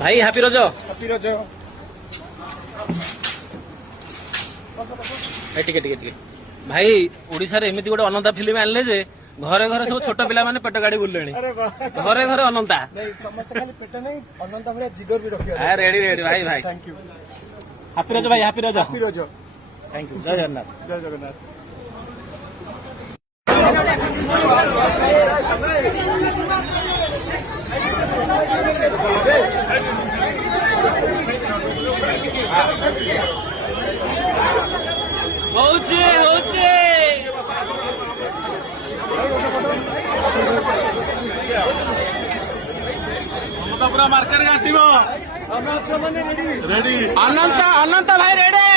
भाई हापी रज ହାପି ରଜ। ଟିକେ ଟିକେ ଟିକେ ଭାଇ ଓଡିଶାରେ ଏମିତି ଗୋଟେ ଅନନ୍ତା ଫିଲ୍ମ ଆଣିଲେ ଯେ ଘରେ ଘରେ ସବୁ ଛୋଟ ପିଲାମାନେ ପେଟ ଗାଡି ବୁଲିଲେଣି। ଆରେ ବାଃ। ଘରେ ଘରେ ଅନନ୍ତା। ନାଇଁ ସମସ୍ତେ ଖାଲି ପେଟ ନାହିଁ ଅନନ୍ତା ଭଳିଆ ଜିଗର ବି ରଖିବା। ରେଡି ରେଡି ଭାଇ ଭାଇ ଥ୍ୟାଙ୍କ ୟୁ। ହାପି ରଜ ଭାଇ happy Raja. Happy Raja. Thank you ଜୟ ଜଗନ୍ନାଥ। ଜୟ ଜଗନ୍ନାଥ। ହଉଛି ହଉଛି ପୁରା ମାର୍କେଟ କାଟିବ ଆମେ ଅଛ ମାନେ ରେଡି। ରେଡି ଅନନ୍ତ ଅନନ୍ତ ଭାଇ ରେଡି।